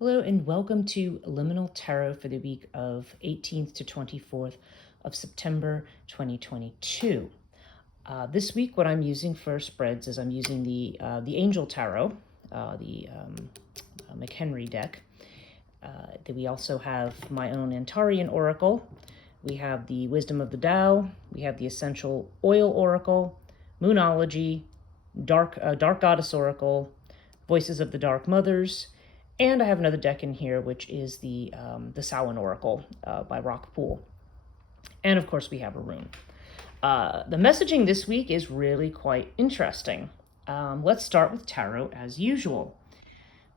Hello and welcome to Liminal Tarot for the week of 18th to 24th of September 2022. This week, what I'm using for spreads is I'm using the Angel Tarot, the McHenry deck. Then we also have my own Antarian Oracle. We have the Wisdom of the Tao. We have the Essential Oil Oracle, Moonology, Dark Goddess Oracle, Voices of the Dark Mothers, and I have another deck in here, which is the Samhain Oracle by Rockpool. And of course, we have a rune. The messaging this week is really quite interesting. Let's start with tarot as usual.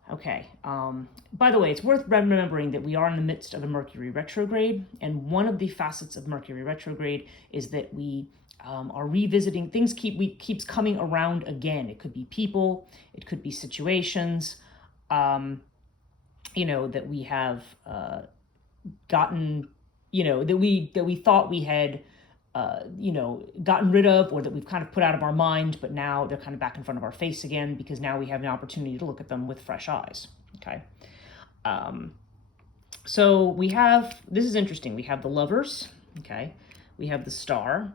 Okay, by the way, it's worth remembering that we are in the midst of a Mercury retrograde, and one of the facets of Mercury retrograde is that we are revisiting things. Keeps coming around again. It could be people, it could be situations, that we have gotten, that we thought we had, gotten rid of, or that we've kind of put out of our mind, but now they're kind of back in front of our face again, because now we have an opportunity to look at them with fresh eyes. Okay. So we have, this is interesting. We have the Lovers. Okay. We have the Star,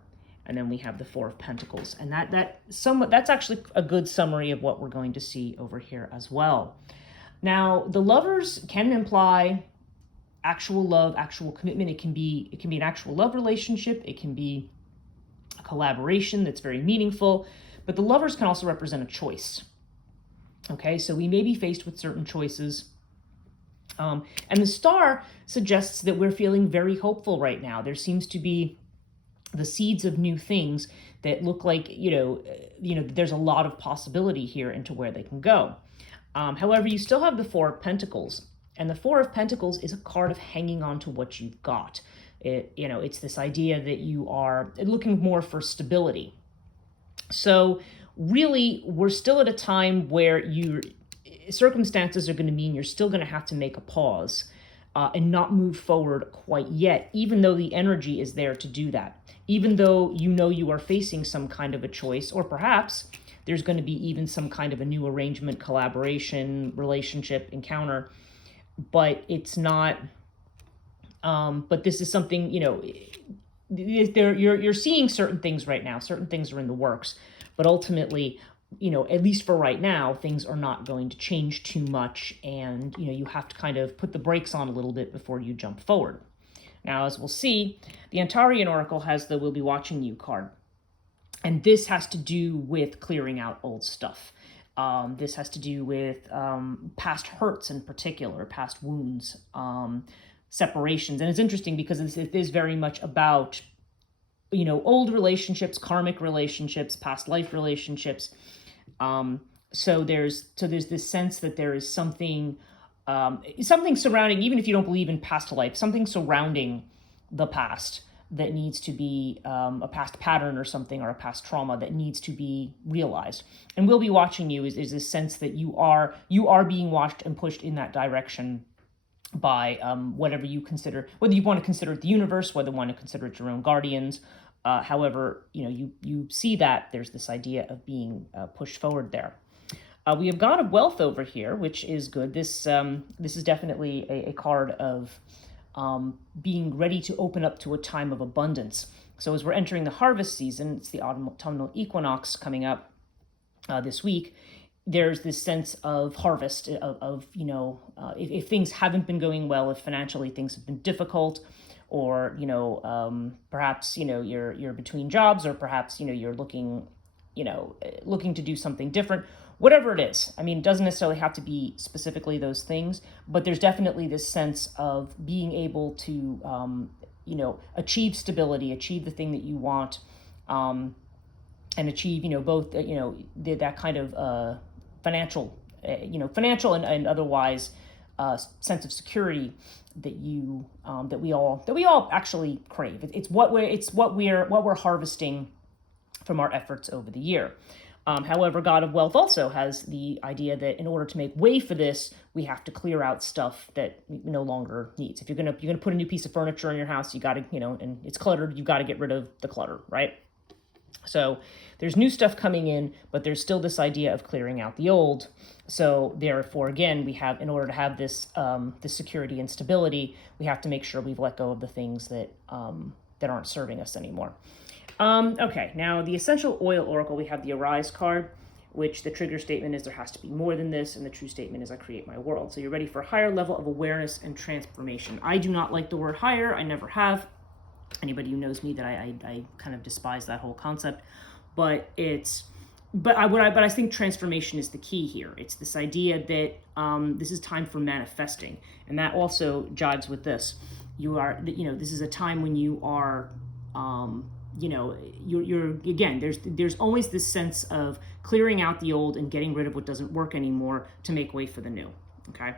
and then we have the Four of Pentacles. And that's actually a good summary of what we're going to see over here as well. Now, the Lovers can imply actual love, actual commitment. It can be an actual love relationship. It can be a collaboration that's very meaningful. But the Lovers can also represent a choice. Okay, so we may be faced with certain choices. And the Star suggests that we're feeling very hopeful right now. There seems to be the seeds of new things that look like, there's a lot of possibility here into where they can go. However, you still have the Four of Pentacles, and the Four of Pentacles is a card of hanging on to what you've got. It's this idea that you are looking more for stability. So really, we're still at a time where circumstances are going to mean you're still going to have to make a pause and not move forward quite yet, even though the energy is there to do that. Even though you are facing some kind of a choice, or perhaps there's going to be even some kind of a new arrangement, collaboration, relationship, encounter, but it's not, but this is something, you're seeing certain things right now. Certain things are in the works, but ultimately, at least for right now, things are not going to change too much, and, you have to kind of put the brakes on a little bit before you jump forward. Now, as we'll see, the Antarian Oracle has the We'll Be Watching You card. And this has to do with clearing out old stuff. This has to do with past hurts in particular, past wounds, separations. And it's interesting because it is very much about, old relationships, karmic relationships, past life relationships. So there's this sense that there is something surrounding, even if you don't believe in past life, something surrounding the past that needs to be a past pattern or something, or a past trauma that needs to be realized. And We'll Be Watching You is this sense that you are being watched and pushed in that direction by whatever you consider, whether you want to consider it the universe, whether you want to consider it your own guardians. However, you see that there's this idea of being pushed forward there. We have God of Wealth over here, which is good. This is definitely a card of being ready to open up to a time of abundance. So as we're entering the harvest season, it's the autumnal equinox coming up this week. There's this sense of harvest, if things haven't been going well, if financially things have been difficult, or perhaps you're between jobs, or perhaps you're looking to do something different. Whatever it is, it doesn't necessarily have to be specifically those things, but there's definitely this sense of being able to, achieve stability, achieve the thing that you want, and achieve, both, that kind of financial and otherwise sense of security that we all actually crave. It's what we're harvesting from our efforts over the year. However, God of Wealth also has the idea that in order to make way for this, we have to clear out stuff that we no longer needs. If you're gonna put a new piece of furniture in your house, you got to, and it's cluttered, you got to get rid of the clutter, right? So there's new stuff coming in, but there's still this idea of clearing out the old. So therefore, again, we have, in order to have this security and stability, we have to make sure we've let go of the things that that aren't serving us anymore. Okay, now the Essential Oil Oracle, we have the Arise card, which the trigger statement is there has to be more than this, and the true statement is I create my world. So you're ready for a higher level of awareness and transformation. I do not like the word higher. I never have. Anybody who knows me, that I kind of despise that whole concept, but I think transformation is the key here. It's this idea that this is time for manifesting, and that also jives with this. This is a time when you are, you're again. There's always this sense of clearing out the old and getting rid of what doesn't work anymore to make way for the new. Okay,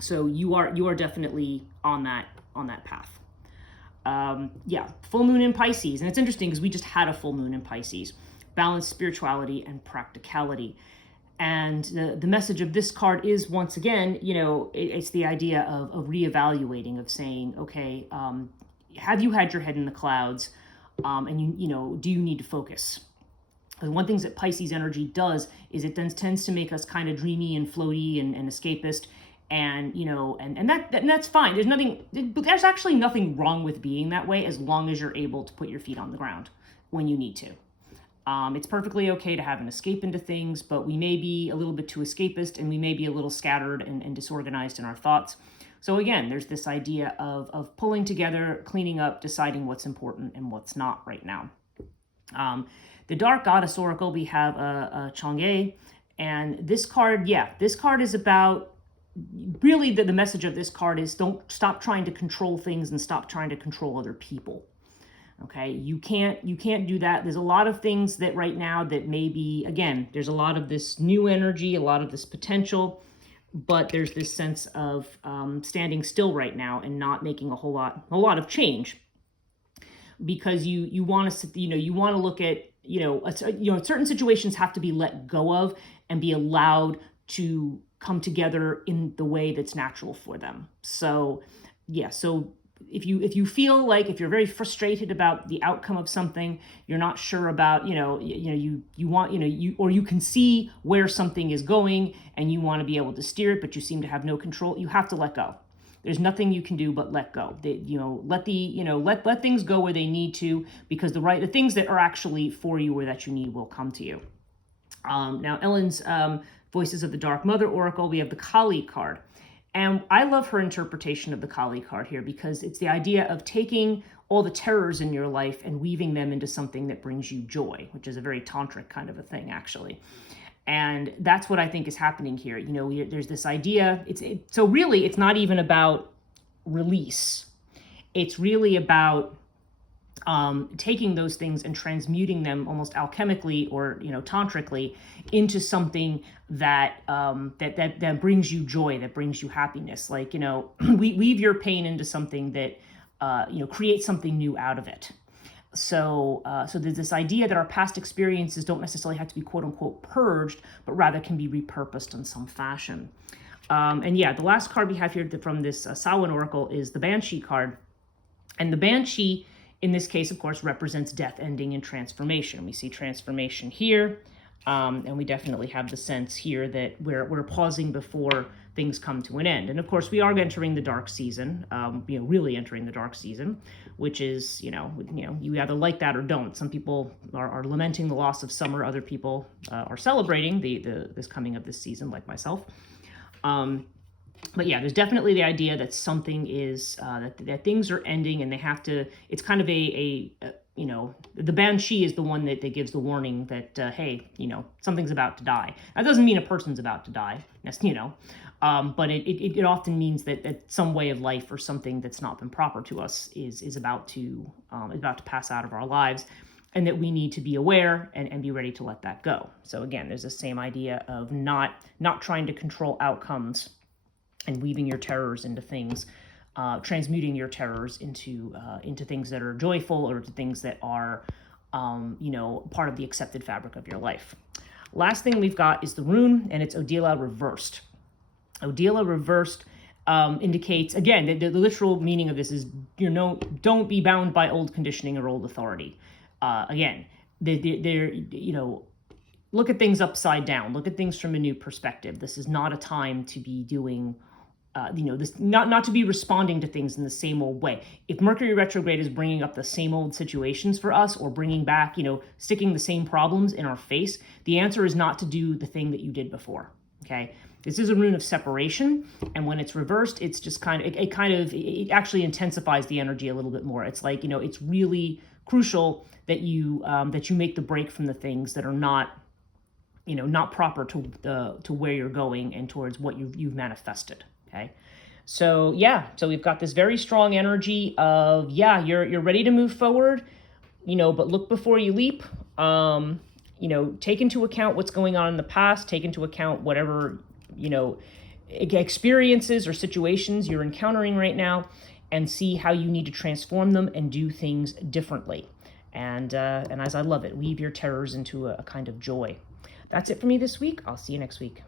so you are definitely on that path. Full moon in Pisces. And it's interesting because we just had a full moon in Pisces. Balance, spirituality, and practicality. And the message of this card is, once again, it's the idea of reevaluating, of saying, okay, have you had your head in the clouds? And do you need to focus? And one thing that Pisces energy does is it then tends to make us kind of dreamy and floaty and escapist. And that's fine. There's actually nothing wrong with being that way, as long as you're able to put your feet on the ground when you need to. It's perfectly okay to have an escape into things, but we may be a little bit too escapist, and we may be a little scattered and disorganized in our thoughts. So again, there's this idea of pulling together, cleaning up, deciding what's important and what's not right now. The Dark Goddess Oracle, we have a Chang'e, and this card is about, really the message of this card is don't stop trying to control things and stop trying to control other people. Okay, you can't do that. There's a lot of things that right now that maybe, again, there's a lot of this new energy, a lot of this potential, but there's this sense of standing still right now and not making a whole lot of change, because you want to look at certain situations have to be let go of and be allowed to come together in the way that's natural for them. So if you feel like, if you're very frustrated about the outcome of something, you're not sure about, you can see where something is going and you want to be able to steer it, but you seem to have no control, you have to let go. There's nothing you can do but let go. Let things go where they need to, because the things that are actually for you or that you need will come to you. Now Ellen's Voices of the Dark Mother Oracle, we have the Kali card. And I love her interpretation of the Kali card here, because it's the idea of taking all the terrors in your life and weaving them into something that brings you joy, which is a very tantric kind of a thing, actually. And that's what I think is happening here. There's this idea, so really it's not even about release. It's really about taking those things and transmuting them almost alchemically or tantrically into something that that brings you joy, that brings you happiness. Like weave your pain into something that creates something new out of it. So there's this idea that our past experiences don't necessarily have to be quote unquote purged, but rather can be repurposed in some fashion. The last card we have here from this Samhain Oracle is the Banshee card, and the Banshee, in this case, of course, represents death, ending, and transformation. We see transformation here, and we definitely have the sense here that we're pausing before things come to an end. And of course, we are entering the dark season, really entering the dark season, which is, you either like that or don't. Some people are lamenting the loss of summer. Other people are celebrating this coming of this season, like myself. But yeah, there's definitely the idea that something is, that things are ending, and they have to, it's kind of the Banshee is the one that gives the warning that, hey, something's about to die. That doesn't mean a person's about to die, but it often means that some way of life or something that's not been proper to us is about to pass out of our lives, and that we need to be aware and be ready to let that go. So again, there's the same idea of not trying to control outcomes and weaving your terrors into things, transmuting your terrors into things that are joyful, or to things that are, part of the accepted fabric of your life. Last thing we've got is the rune, and it's Odila reversed. Odila reversed indicates, again, the literal meaning of this is, don't be bound by old conditioning or old authority. Again, they're look at things upside down. Look at things from a new perspective. This is not a time to be doing, this not to be responding to things in the same old way. If Mercury retrograde is bringing up the same old situations for us, or bringing back, sticking the same problems in our face, the answer is not to do the thing that you did before. Okay, this is a rune of separation, and when it's reversed, it's just it actually intensifies the energy a little bit more. It's like, it's really crucial that you make the break from the things that are not not proper to where you're going and towards what you've manifested. Okay, so we've got this very strong energy of you're ready to move forward, but look before you leap. Take into account what's going on in the past. Take into account whatever experiences or situations you're encountering right now, and see how you need to transform them and do things differently. And as I love it, weave your terrors into a kind of joy. That's it for me this week. I'll see you next week.